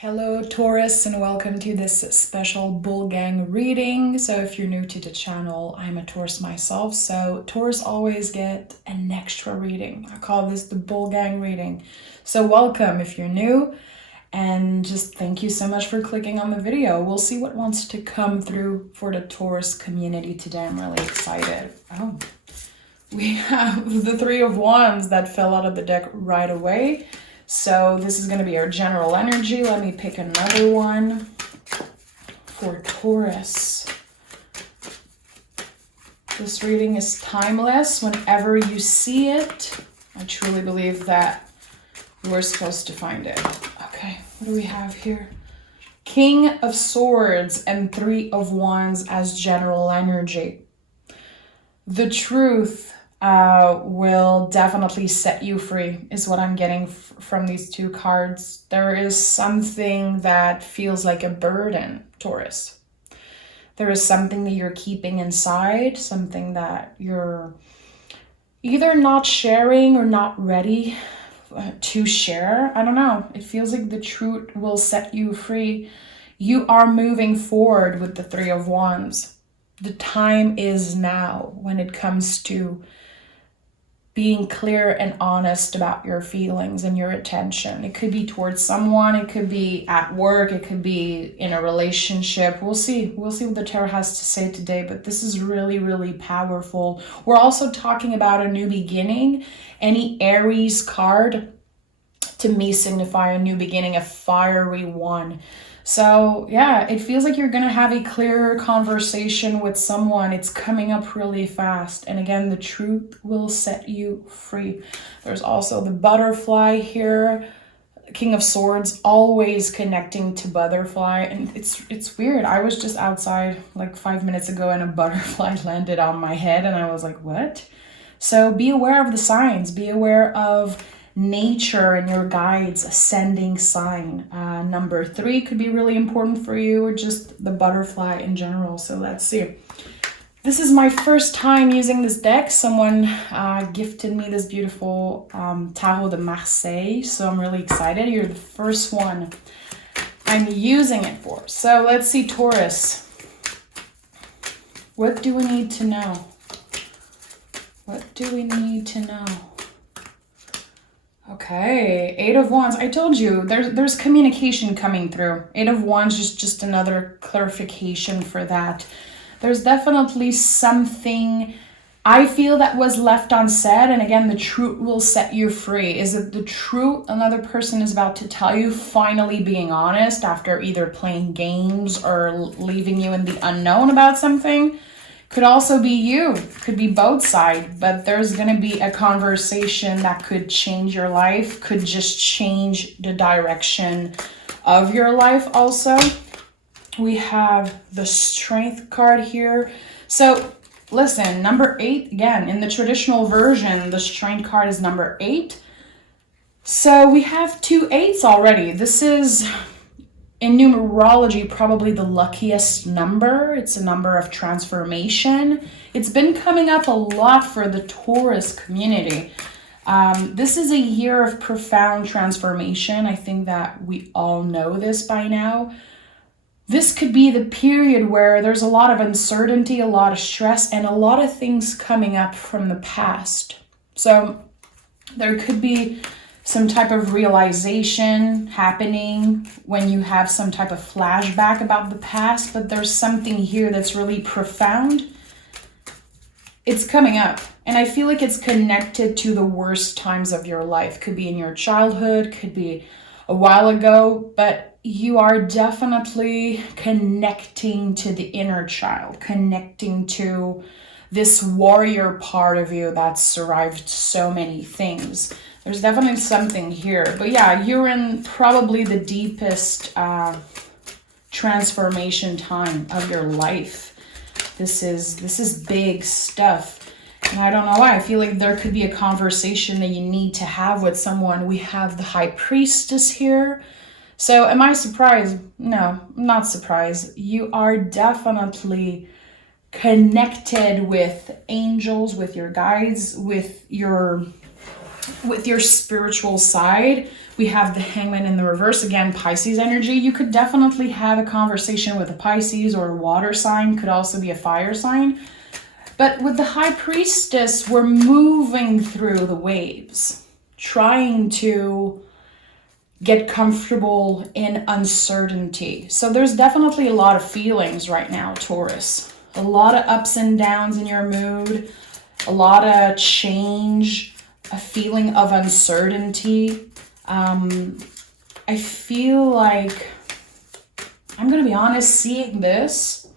Hello Taurus, and welcome to this special Bull Gang reading. So if you're new to the channel, I'm a Taurus myself, so Taurus always get an extra reading. I call this the Bull Gang reading. So welcome if you're new, and just thank you so much for clicking on the video. We'll see what wants to come through for the Taurus community today. I'm really excited. Oh, we have the Three of Wands that fell out of the deck right away. So this is going to be our general energy. Let me pick another one for Taurus. This reading is timeless. Whenever you see it, I truly believe that we're supposed to find it. Okay, what do we have here? King of Swords and Three of Wands as general energy. The truth will definitely set you free is what I'm getting from these two cards. There is something that feels like a burden, Taurus. There is something that you're keeping inside, something that you're either not sharing or not ready to share. I don't know. It feels like the truth will set you free. You are moving forward with the Three of Wands. The time is now when it comes to being clear and honest about your feelings and your attention. It could be towards someone, it could be at work, it could be in a relationship. We'll see what the tarot has to say today, but this is really, really powerful. We're also talking about a new beginning. Any Aries card to me signify a new beginning, a fiery one. So yeah, it feels like you're gonna have a clearer conversation with someone. It's coming up really fast. And again, the truth will set you free. There's also the butterfly here. King of Swords, always connecting to butterfly. And it's weird. I was just outside like 5 minutes ago and a butterfly landed on my head and I was like, what? So be aware of the signs. Be aware of nature and your guides, ascending sign. Number 3 could be really important for you, or just the butterfly in general. So let's see. This is my first time using this deck. Someone gifted me this beautiful Tarot de Marseilles, so I'm really excited. You're the first one I'm using it for. So let's see, Taurus. What do we need to know? What do we need to know? Okay, Eight of Wands. I told you there's communication coming through. Eight of Wands is just another clarification for that. There's definitely something I feel that was left unsaid, and again, the truth will set you free. Is it the truth another person is about to tell you, finally being honest after either playing games or leaving you in the unknown about something? Could also be you, could be both sides, but there's going to be a conversation that could change your life, could just change the direction of your life also. We have the Strength card here. So listen, number 8, again, in the traditional version, the Strength card is number 8. So we have 2 8s already. This is, in numerology, probably the luckiest number. It's a number of transformation. It's been coming up a lot for the Taurus community. This is a year of profound transformation. I think that we all know this by now. This could be the period where there's a lot of uncertainty, a lot of stress, and a lot of things coming up from the past. So there could be some type of realization happening when you have some type of flashback about the past, but there's something here that's really profound. It's coming up, and I feel like it's connected to the worst times of your life. Could be in your childhood, could be a while ago, but you are definitely connecting to the inner child, connecting to this warrior part of you that's survived so many things. There's definitely something here. But yeah, you're in probably the deepest transformation time of your life. This is big stuff. And I don't know why. I feel like there could be a conversation that you need to have with someone. We have the High Priestess here. So am I surprised? No, I'm not surprised. You are definitely connected with angels, with your guides, with your with your spiritual side, we have the Hangman in the reverse. Again, Pisces energy. You could definitely have a conversation with a Pisces or a water sign. Could also be a fire sign. But with the High Priestess, we're moving through the waves, trying to get comfortable in uncertainty. So there's definitely a lot of feelings right now, Taurus. A lot of ups and downs in your mood, a lot of change, a feeling of uncertainty. I feel like, I'm going to be honest, seeing this,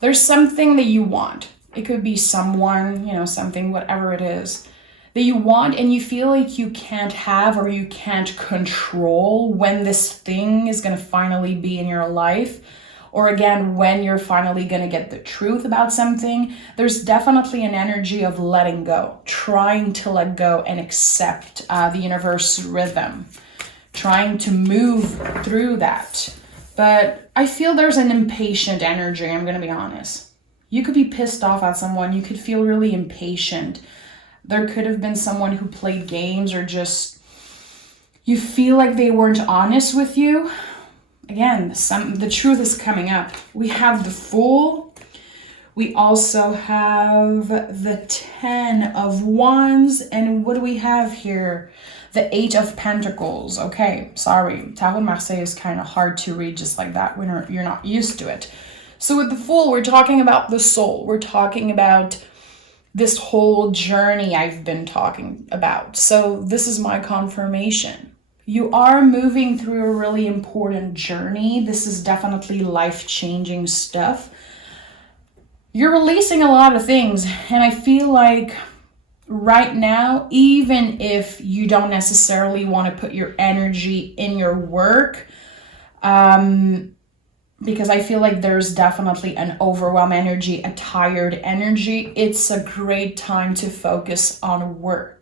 there's something that you want. It could be someone, you know, something, whatever it is, that you want and you feel like you can't have or you can't control when this thing is going to finally be in your life. Or again, when you're finally going to get the truth about something. There's definitely an energy of letting go, trying to let go and accept the universe rhythm, trying to move through that. But I feel there's an impatient energy, I'm going to be honest. You could be pissed off at someone. You could feel really impatient. There could have been someone who played games or just, you feel like they weren't honest with you. Again, the truth is coming up. We have the Fool. We also have the 10 of Wands. And what do we have here? The 8 of Pentacles. Okay, sorry. Tarot Marseilles is kind of hard to read just like that when you're not used to it. So with the Fool, we're talking about the soul. We're talking about this whole journey I've been talking about. So this is my confirmation. You are moving through a really important journey. This is definitely life-changing stuff. You're releasing a lot of things, and I feel like right now, even if you don't necessarily want to put your energy in your work, because I feel like there's definitely an overwhelmed energy, a tired energy, it's a great time to focus on work.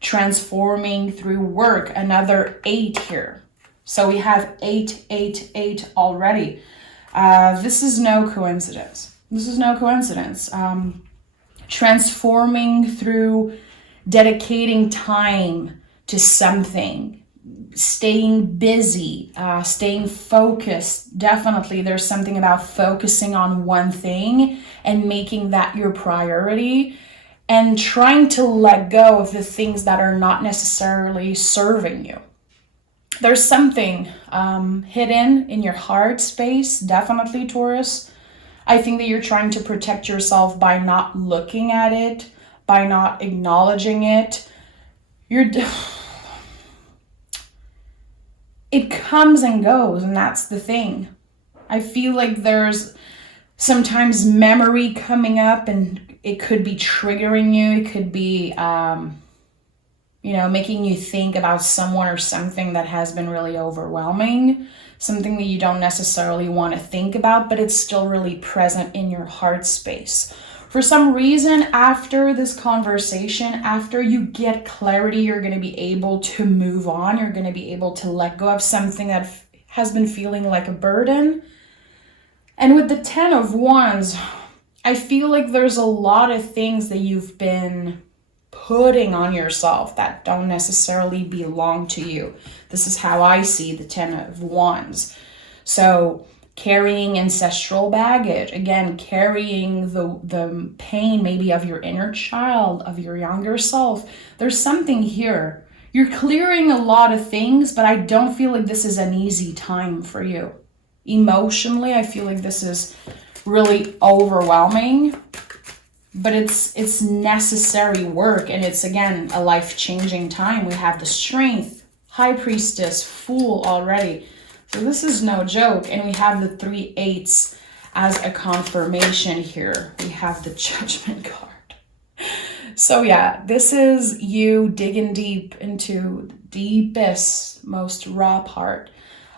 Transforming through work, another 8 here. So we have 8, 8, 8 already. This is no coincidence. This is no coincidence. Transforming through dedicating time to something, staying busy, staying focused. Definitely there's something about focusing on one thing and making that your priority. And trying to let go of the things that are not necessarily serving you. There's something hidden in your heart space, definitely, Taurus. I think that you're trying to protect yourself by not looking at it, by not acknowledging it. It comes and goes, and that's the thing. I feel like there's sometimes memory coming up, and it could be triggering you. It could be, making you think about someone or something that has been really overwhelming, something that you don't necessarily want to think about, but it's still really present in your heart space. For some reason, after this conversation, after you get clarity, you're going to be able to move on. You're going to be able to let go of something that has been feeling like a burden. And with the 10 of Wands, I feel like there's a lot of things that you've been putting on yourself that don't necessarily belong to you. This is how I see the 10 of Wands. So carrying ancestral baggage, again, carrying the pain maybe of your inner child, of your younger self. There's something here. You're clearing a lot of things, but I don't feel like this is an easy time for you. Emotionally, I feel like this is really overwhelming, but it's necessary work, and it's again a life-changing time. We have the Strength, High Priestess, Fool already, so this is no joke. And we have the 3 8s as a confirmation here. We have the Judgment card. So yeah, this is you digging deep into the deepest, most raw part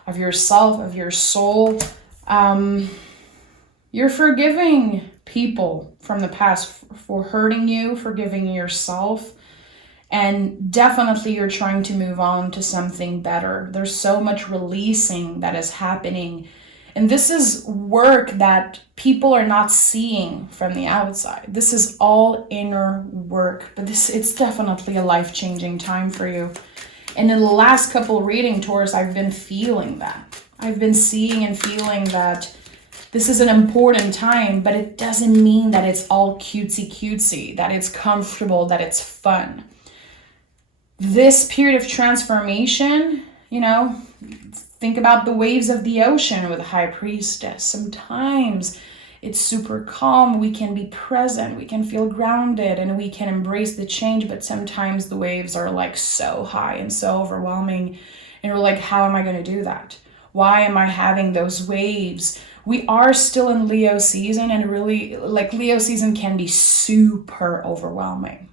of yourself, of your soul. You're forgiving people from the past for hurting you, forgiving yourself, and definitely you're trying to move on to something better. There's so much releasing that is happening And this is work that people are not seeing from the outside. This is all inner work, but it's definitely a life-changing time for you. And in the last couple reading, Taurus, I've been feeling that. I've been seeing and feeling that this is an important time, but it doesn't mean that it's all cutesy, that it's comfortable, that it's fun. This period of transformation, you know, think about the waves of the ocean with the High Priestess. Sometimes it's super calm, we can be present, we can feel grounded, and we can embrace the change, but sometimes the waves are like so high and so overwhelming, and we're like, how am I going to do that? Why am I having those waves? We are still in Leo season, and really, like, Leo season can be super overwhelming.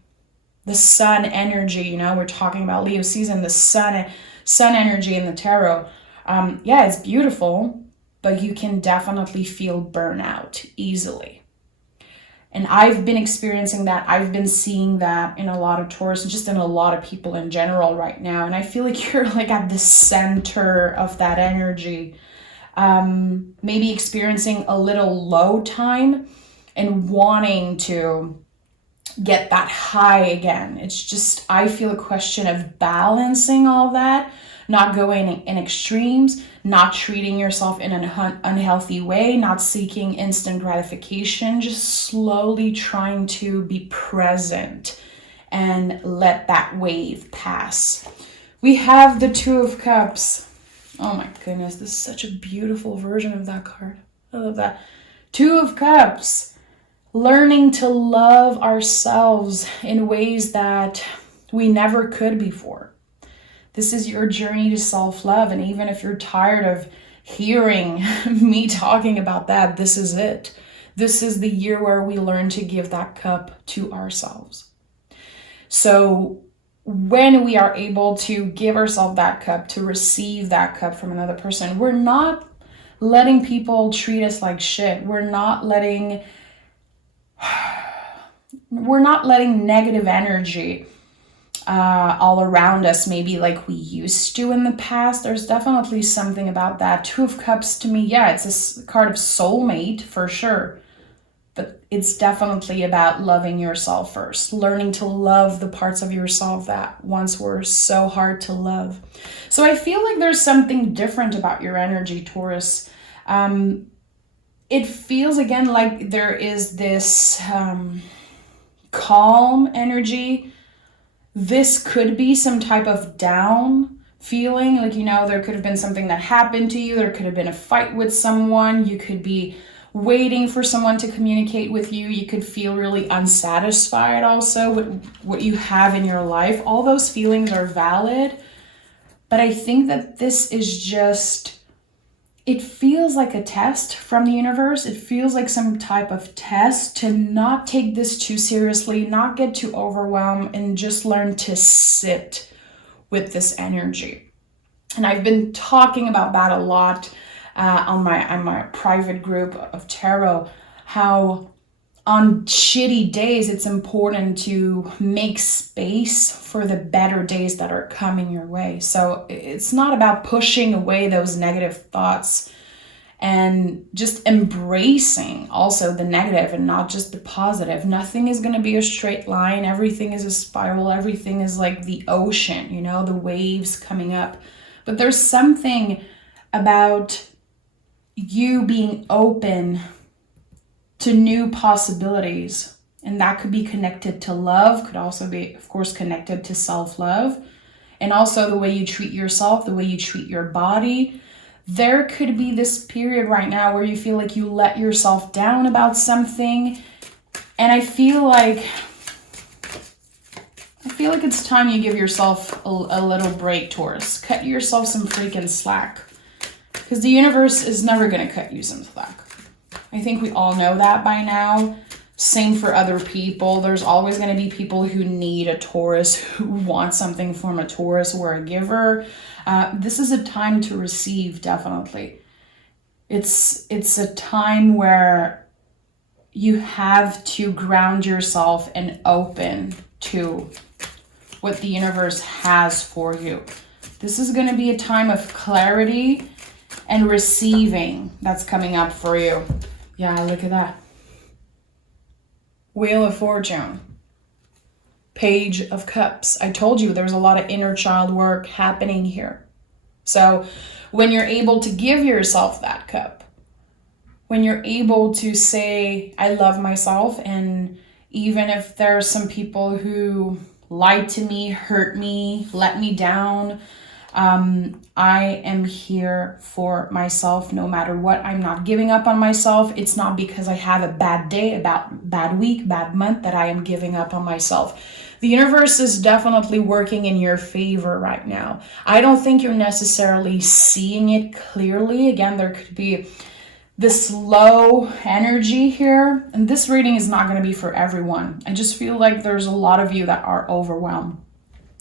The sun energy, you know, we're talking about Leo season, the sun energy in the tarot. Yeah, it's beautiful, but you can definitely feel burnout easily. And I've been experiencing that. I've been seeing that in a lot of Taurus, just in a lot of people in general right now. And I feel like you're like at the center of that energy. Maybe experiencing a little low time and wanting to get that high again. It's just, I feel a question of balancing all that, not going in extremes, not treating yourself in an unhealthy way, not seeking instant gratification, just slowly trying to be present and let that wave pass. We have the Two of Cups. Oh my goodness, this is such a beautiful version of that card. I love that. Two of Cups. Learning to love ourselves in ways that we never could before. This is your journey to self-love. And even if you're tired of hearing me talking about that, this is it. This is the year where we learn to give that cup to ourselves. So when we are able to give ourselves that cup, to receive that cup from another person, we're not letting people treat us like shit. We're not letting negative energy all around us, maybe like we used to in the past. There's definitely something about that. Two of Cups to me, yeah, it's a card of soulmate for sure. But it's definitely about loving yourself first, learning to love the parts of yourself that once were so hard to love. So I feel like there's something different about your energy, Taurus. It feels again like there is this calm energy. This could be some type of down feeling. Like, you know, there could have been something that happened to you. There could have been a fight with someone. You could be waiting for someone to communicate with you. You could feel really unsatisfied also with what you have in your life. All those feelings are valid. But I think that this is just, it feels like a test from the universe. It feels like some type of test to not take this too seriously, not get too overwhelmed, and just learn to sit with this energy. And I've been talking about that a lot on my private group of tarot, how on shitty days it's important to make space for the better days that are coming your way. So it's not about pushing away those negative thoughts and just embracing also the negative and not just the positive. Nothing is going to be a straight line. Everything is a spiral. Everything is like the ocean, you know, the waves coming up. But there's something about you being open to new possibilities, and that could be connected to love, could also be, of course, connected to self-love, and also the way you treat yourself, the way you treat your body. There could be this period right now where you feel like you let yourself down about something, and I feel like it's time you give yourself a little break, Taurus. Cut yourself some freaking slack, because the universe is never going to cut you some slack. I think we all know that by now. Same for other people. There's always going to be people who need a Taurus, who want something from a Taurus or a giver. This is a time to receive, definitely. It's a time where you have to ground yourself and open to what the universe has for you. This is going to be a time of clarity and receiving that's coming up for you. Yeah, look at that. Wheel of Fortune. Page of Cups. I told you there's a lot of inner child work happening here. So when you're able to give yourself that cup, when you're able to say, I love myself, and even if there are some people who lied to me, hurt me, let me down, I am here for myself no matter what. I'm not giving up on myself. It's not because I have a bad day, bad week, bad month that I am giving up on myself. The universe is definitely working in your favor right now. I don't think you're necessarily seeing it clearly. Again, there could be this low energy here, and this reading is not going to be for everyone. I just feel like there's a lot of you that are overwhelmed.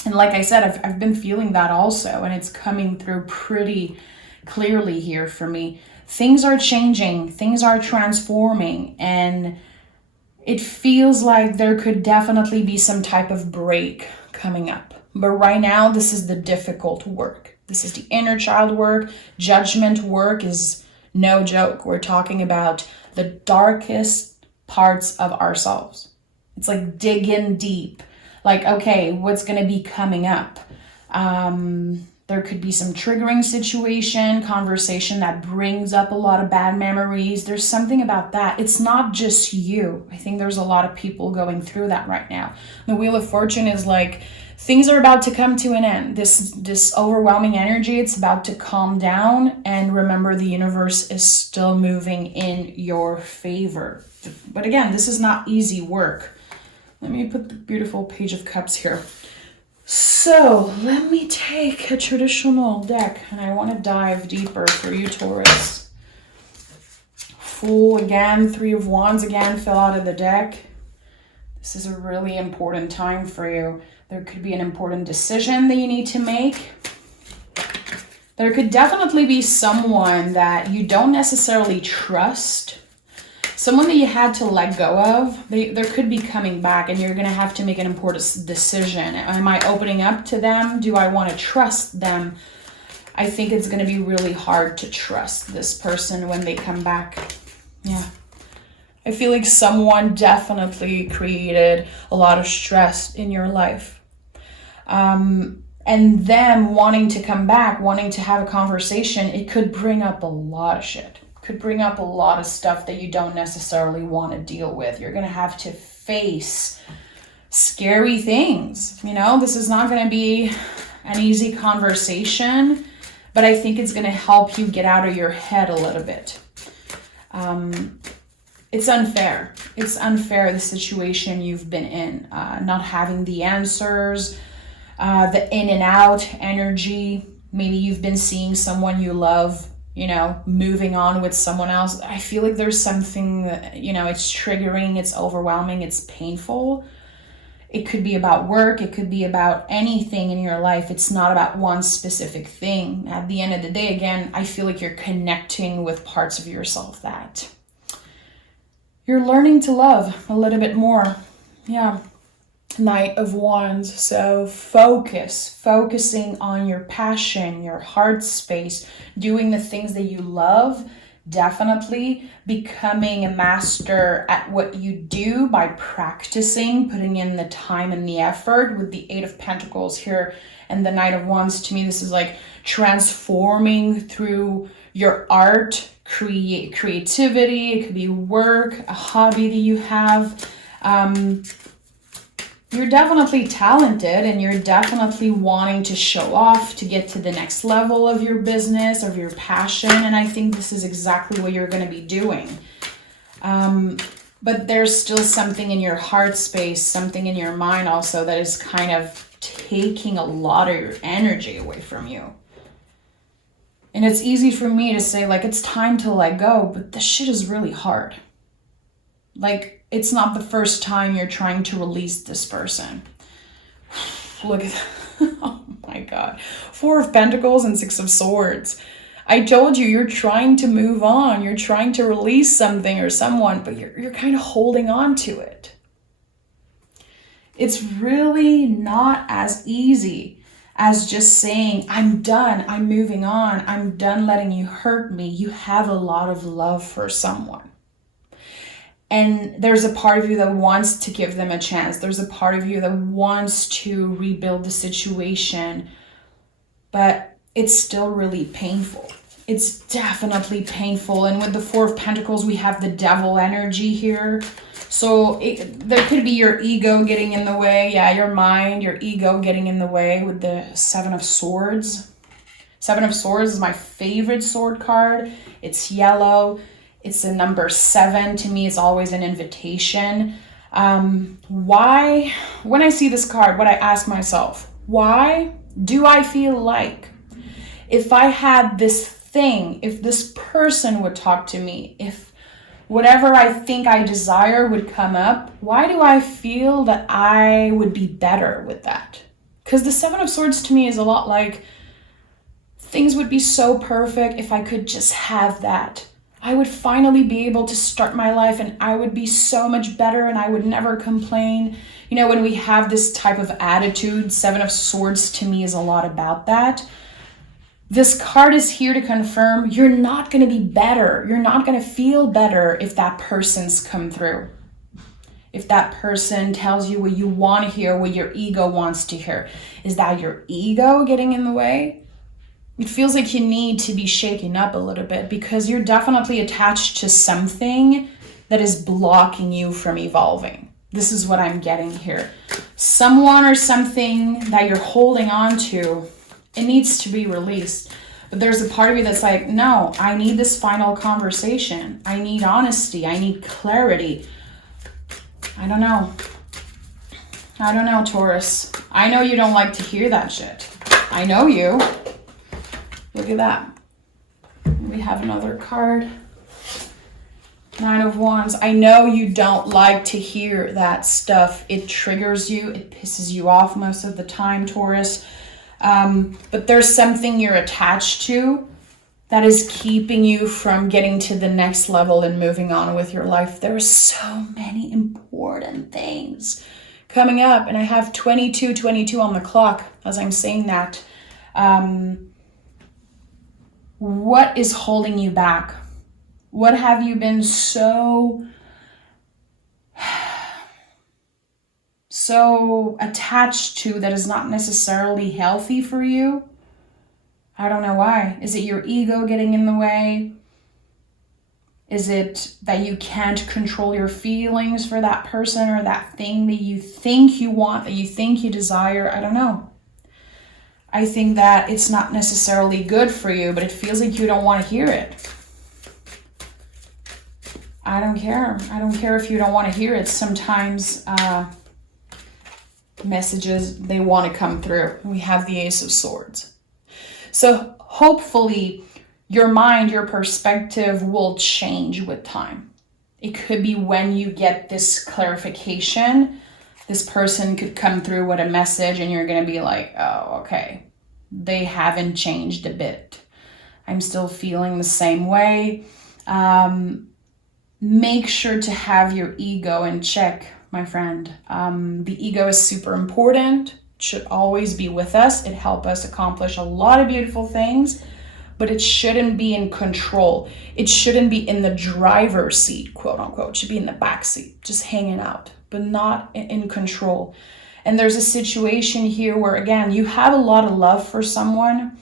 And like I said, I've been feeling that also, and it's coming through pretty clearly here for me. Things are changing, things are transforming, and it feels like there could definitely be some type of break coming up. But right now, this is the difficult work. This is the inner child work. Judgment work is no joke. We're talking about the darkest parts of ourselves. It's like digging deep. Like, okay, what's going to be coming up? There could be some triggering situation, conversation that brings up a lot of bad memories. There's something about that. It's not just you. I think there's a lot of people going through that right now. The Wheel of Fortune is like, things are about to come to an end. This overwhelming energy, it's about to calm down. And remember, the universe is still moving in your favor. But again, this is not easy work. Let me put the beautiful Page of Cups here. So let me take a traditional deck, and I want to dive deeper for you, Taurus. Fool again, Three of Wands again fell out of the deck. This is a really important time for you. There could be an important decision that you need to make. There could definitely be someone that you don't necessarily trust. Someone that you had to let go of, there could be coming back, and you're going to have to make an important decision. Am I opening up to them? Do I want to trust them? I think it's going to be really hard to trust this person when they come back. Yeah. I feel like someone definitely created a lot of stress in your life. And them wanting to come back, wanting to have a conversation, it could bring up a lot of shit. Could bring up a lot of stuff that you don't necessarily want to deal with. You're going to have to face scary things. You know, this is not going to be an easy conversation, but I think it's going to help you get out of your head a little bit. It's unfair. It's unfair, the situation you've been in, not having the answers, the in and out energy. Maybe you've been seeing someone you love, you know, moving on with someone else. I feel like there's something that, you know, it's triggering, it's overwhelming, it's painful. It could be about work. It could be about anything in your life. It's not about one specific thing. At the end of the day, again, I feel like you're connecting with parts of yourself that you're learning to love a little bit more. Yeah. Knight of Wands. So focusing on your passion, your heart space, doing the things that you love, definitely becoming a master at what you do by practicing, putting in the time and the effort. With the Eight of Pentacles here and the Knight of Wands, to me, this is like transforming through your art, creativity. It could be work, a hobby that you have. You're definitely talented, and you're definitely wanting to show off to get to the next level of your business, of your passion. And I think this is exactly what you're going to be doing. But there's still something in your heart space, something in your mind also that is kind of taking a lot of your energy away from you. And it's easy for me to say, like, it's time to let go, but this shit is really hard. Like, it's not the first time you're trying to release this person. Look at that. Oh my God. Four of Pentacles and Six of Swords. I told you, you're trying to move on. You're trying to release something or someone, but you're kind of holding on to it. It's really not as easy as just saying, I'm done, I'm moving on, I'm done letting you hurt me. You have a lot of love for someone. And there's a part of you that wants to give them a chance. There's a part of you that wants to rebuild the situation, but it's still really painful. It's definitely painful. And with the Four of Pentacles, we have the devil energy here. So there could be your ego getting in the way. Yeah, your mind, your ego getting in the way with the Seven of Swords. Seven of Swords is my favorite sword card. It's yellow. It's the number 7. To me, it's always an invitation. Why? When I see this card, what I ask myself, why do I feel like if I had this thing, if this person would talk to me, if whatever I think I desire would come up, why do I feel that I would be better with that? Because the Seven of Swords to me is a lot like, things would be so perfect if I could just have that. I would finally be able to start my life and I would be so much better and I would never complain. You know, when we have this type of attitude, Seven of Swords to me is a lot about that. This card is here to confirm you're not going to be better. You're not going to feel better if that person's come through. If that person tells you what you want to hear, what your ego wants to hear. Is that your ego getting in the way? It feels like you need to be shaken up a little bit because you're definitely attached to something that is blocking you from evolving. This is what I'm getting here. Someone or something that you're holding on to, it needs to be released. But there's a part of you that's like, no, I need this final conversation. I need honesty. I need clarity. I don't know. I don't know, Taurus. I know you don't like to hear that shit. I know you. Look at that. We have another card. 9 of Wands. I know you don't like to hear that stuff. It triggers you. It pisses you off most of the time, Taurus. But there's something you're attached to that is keeping you from getting to the next level and moving on with your life. There are so many important things coming up. And I have 22 on the clock as I'm saying that. What is holding you back? What have you been so attached to that is not necessarily healthy for you? I don't know why. Is it your ego getting in the way? Is it that you can't control your feelings for that person or that thing that you think you want, that you think you desire? I don't know. I think that it's not necessarily good for you, but it feels like you don't want to hear it. I don't care. I don't care if you don't want to hear it. Sometimes messages, they want to come through. We have the Ace of Swords. So hopefully your mind, your perspective will change with time. It could be when you get this clarification, this person could come through with a message and you're going to be like, oh, okay, they haven't changed a bit. I'm still feeling the same way. Make sure to have your ego in check, my friend. The ego is super important. It should always be with us. It helps us accomplish a lot of beautiful things, but it shouldn't be in control. It shouldn't be in the driver's seat, quote unquote. It should be in the back seat, just hanging out, but not in control. And there's a situation here where, again, you have a lot of love for someone,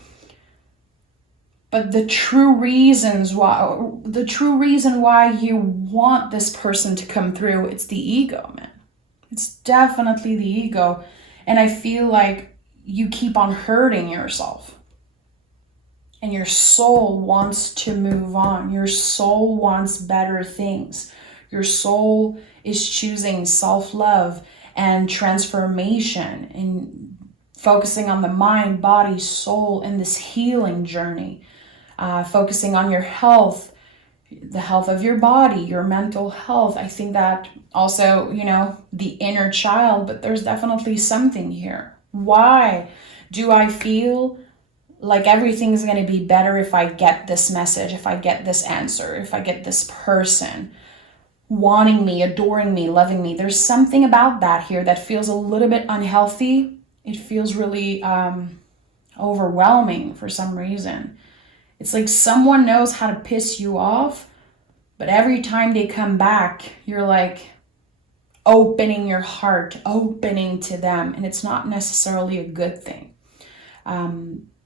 but the true reason why you want this person to come through, it's the ego, man. It's definitely the ego. And I feel like you keep on hurting yourself. And your soul wants to move on. Your soul wants better things. Your soul is choosing self-love and transformation and focusing on the mind, body, soul, and this healing journey. Focusing on your health, the health of your body, your mental health. I think that also, the inner child, but there's definitely something here. Why do I feel like everything's going to be better if I get this message, if I get this answer, if I get this person wanting me, adoring me, loving me? There's something about that here that feels a little bit unhealthy. It feels really overwhelming for some reason. It's like someone knows how to piss you off, but every time they come back, you're like opening your heart, opening to them, and it's not necessarily a good thing.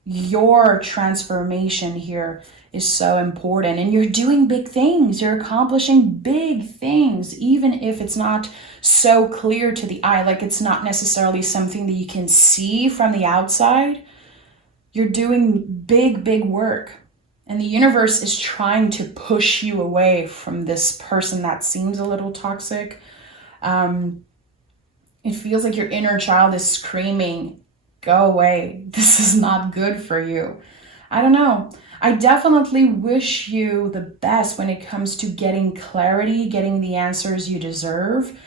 Your transformation here is so important, and you're doing big things. You're accomplishing big things, even if it's not so clear to the eye, like it's not necessarily something that you can see from the outside. You're doing big work, and the universe is trying to push you away from this person that seems a little toxic. It feels like your inner child is screaming, go away. This is not good for you. I don't know. I definitely wish you the best when it comes to getting clarity, getting the answers you deserve.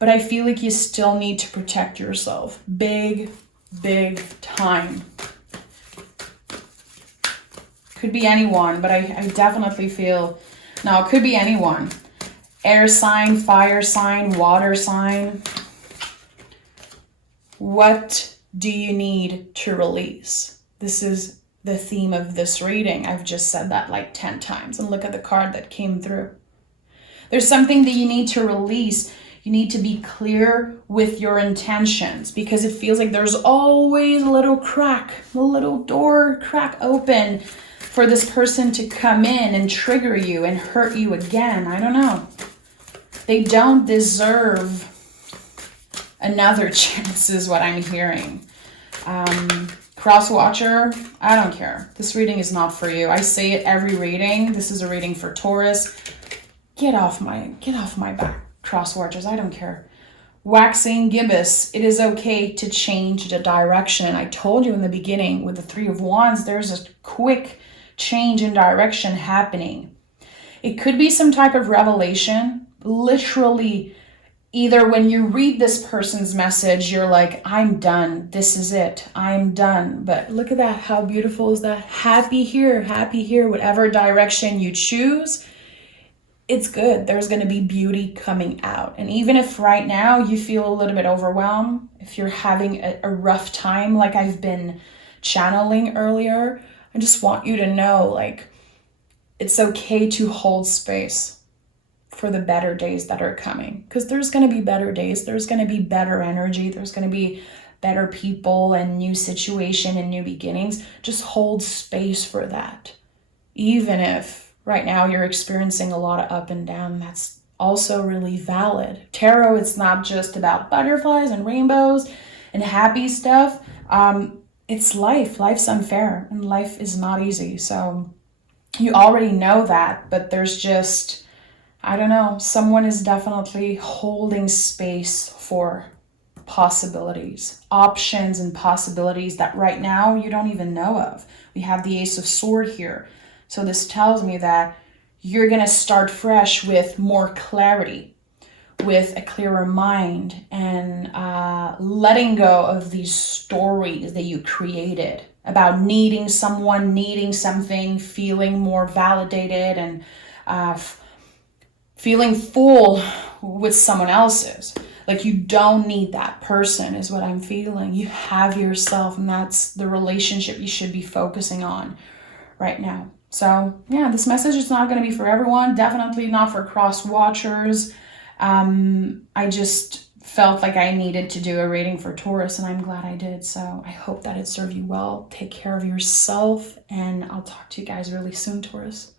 But I feel like you still need to protect yourself. Big time. Could be anyone, but I definitely feel, no, it could be anyone. Air sign, fire sign, water sign. What do you need to release? This is the theme of this reading. I've just said that like 10 times, and look at the card that came through. There's something that you need to release. You need to be clear with your intentions, because it feels like there's always a little crack, a little door crack open for this person to come in and trigger you and hurt you again. I don't know. They don't deserve another chance is what I'm hearing. Cross-watcher, I don't care. This reading is not for you. I say it every reading. This is a reading for Taurus. Get off my back, cross-watchers. I don't care. Waxing gibbous. It is okay to change the direction. I told you in the beginning with the Three of Wands, there's a quick change in direction happening. It could be some type of revelation. Literally, either when you read this person's message, you're like, I'm done. This is it. I'm done. But look at that. How beautiful is that? Happy here, whatever direction you choose. It's good. There's going to be beauty coming out. And even if right now you feel a little bit overwhelmed, if you're having a rough time, like I've been channeling earlier, I just want you to know, like, it's okay to hold space for the better days that are coming, because there's going to be better days. There's going to be better energy. There's going to be better people and new situation and new beginnings. Just hold space for that. Even if right now you're experiencing a lot of up and down, that's also really valid. Tarot, it's not just about butterflies and rainbows and happy stuff. It's life. Life's unfair and life is not easy. So you already know that, but there's just, I don't know, someone is definitely holding space for possibilities, options and possibilities that right now you don't even know of. We have the Ace of Swords here. So this tells me that you're going to start fresh with more clarity, with a clearer mind, and letting go of these stories that you created about needing someone, needing something, feeling more validated, and feeling full with someone else's. Like you don't need that person is what I'm feeling. You have yourself, and that's the relationship you should be focusing on right now. So yeah, this message is not going to be for everyone. Definitely not for cross watchers. I just felt like I needed to do a reading for Taurus, and I'm glad I did. So I hope that it served you well. Take care of yourself, and I'll talk to you guys really soon, Taurus.